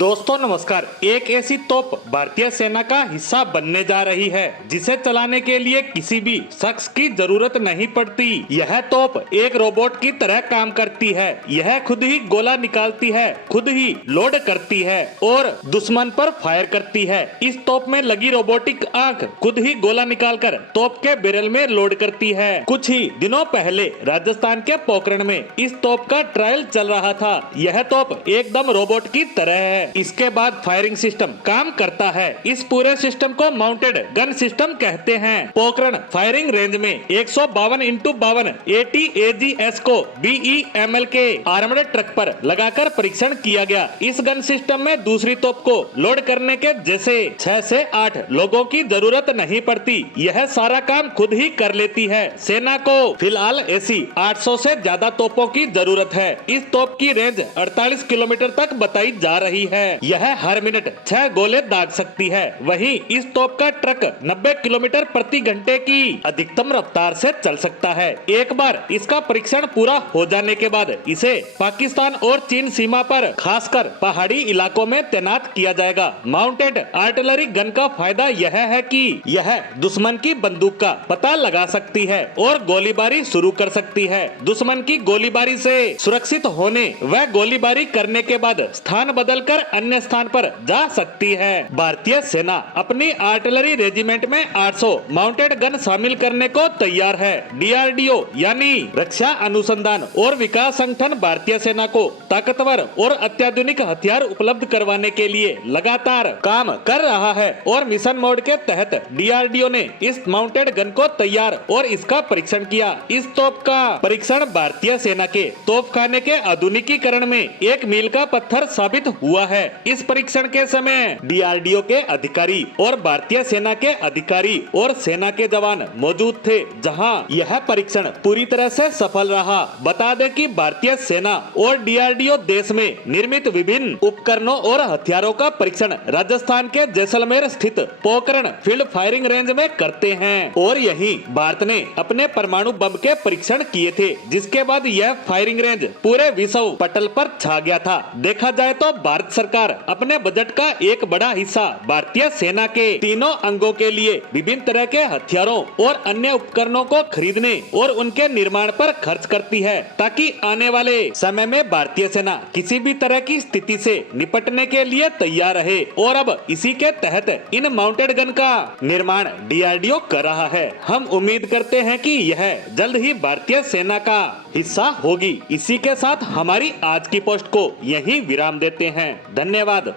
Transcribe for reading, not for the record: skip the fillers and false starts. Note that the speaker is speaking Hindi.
दोस्तों नमस्कार। एक ऐसी तोप भारतीय सेना का हिस्सा बनने जा रही है जिसे चलाने के लिए किसी भी शख्स की जरूरत नहीं पड़ती। यह तोप एक रोबोट की तरह काम करती है। यह खुद ही गोला निकालती है, खुद ही लोड करती है और दुश्मन पर फायर करती है। इस तोप में लगी रोबोटिक आंख खुद ही गोला निकालकर तोप के बैरल में लोड करती है। कुछ ही दिनों पहले राजस्थान के पोखरण में इस तोप का ट्रायल चल रहा था। यह तोप एकदम रोबोट की तरह है। इसके बाद फायरिंग सिस्टम काम करता है। इस पूरे सिस्टम को माउंटेड गन सिस्टम कहते हैं। पोखरण फायरिंग रेंज में 152x52 AT-AGS को BEML के आर्मड ट्रक पर लगाकर परीक्षण किया गया। इस गन सिस्टम में दूसरी तोप को लोड करने के जैसे 6 से 8 लोगों की जरूरत नहीं पड़ती। यह सारा काम खुद ही कर लेती है। सेना को फिलहाल ऐसी 800 से ज्यादा तोपों की जरूरत है। इस तोप की रेंज 48 किलोमीटर तक बताई जा रही है। यह हर मिनट 6 गोले दाग सकती है। वहीं इस तोप का ट्रक 90 किलोमीटर प्रति घंटे की अधिकतम रफ्तार से चल सकता है। एक बार इसका परीक्षण पूरा हो जाने के बाद इसे पाकिस्तान और चीन सीमा पर खासकर पहाड़ी इलाकों में तैनात किया जाएगा। माउंटेड आर्टिलरी गन का फायदा यह है कि यह दुश्मन की बंदूक का पता लगा सकती है और गोलीबारी शुरू कर सकती है। दुश्मन की गोलीबारी से सुरक्षित होने व गोलीबारी करने के बाद स्थान बदलकर अन्य स्थान पर जा सकती है। भारतीय सेना अपनी आर्टिलरी रेजिमेंट में 800 माउंटेड गन शामिल करने को तैयार है। DRDO यानी रक्षा अनुसंधान और विकास संगठन भारतीय सेना को ताकतवर और अत्याधुनिक हथियार उपलब्ध करवाने के लिए लगातार काम कर रहा है और मिशन मोड के तहत DRDO ने इस माउंटेड गन को तैयार और इसका परीक्षण किया। इस तोप का परीक्षण भारतीय सेना के तोपखाने के आधुनिकीकरण में एक मील का पत्थर साबित हुआ है। इस परीक्षण के समय DRDO के अधिकारी और भारतीय सेना के अधिकारी और सेना के जवान मौजूद थे, जहां यह परीक्षण पूरी तरह से सफल रहा। बता दें कि भारतीय सेना और DRDO देश में निर्मित विभिन्न उपकरणों और हथियारों का परीक्षण राजस्थान के जैसलमेर स्थित पोखरण फील्ड फायरिंग रेंज में करते हैं और यही भारत ने अपने परमाणु बम के परीक्षण किए थे, जिसके बाद यह फायरिंग रेंज पूरे विश्व पटल पर छा गया था। देखा जाए तो भारत सरकार अपने बजट का एक बड़ा हिस्सा भारतीय सेना के तीनों अंगों के लिए विभिन्न तरह के हथियारों और अन्य उपकरणों को खरीदने और उनके निर्माण पर खर्च करती है, ताकि आने वाले समय में भारतीय सेना किसी भी तरह की स्थिति से निपटने के लिए तैयार रहे। और अब इसी के तहत इन माउंटेड गन का निर्माण DRDO कर रहा है। हम उम्मीद करते हैं कि यह जल्द ही भारतीय सेना का हिस्सा होगी। इसी के साथ हमारी आज की पोस्ट को यहीं विराम देते हैं। धन्यवाद।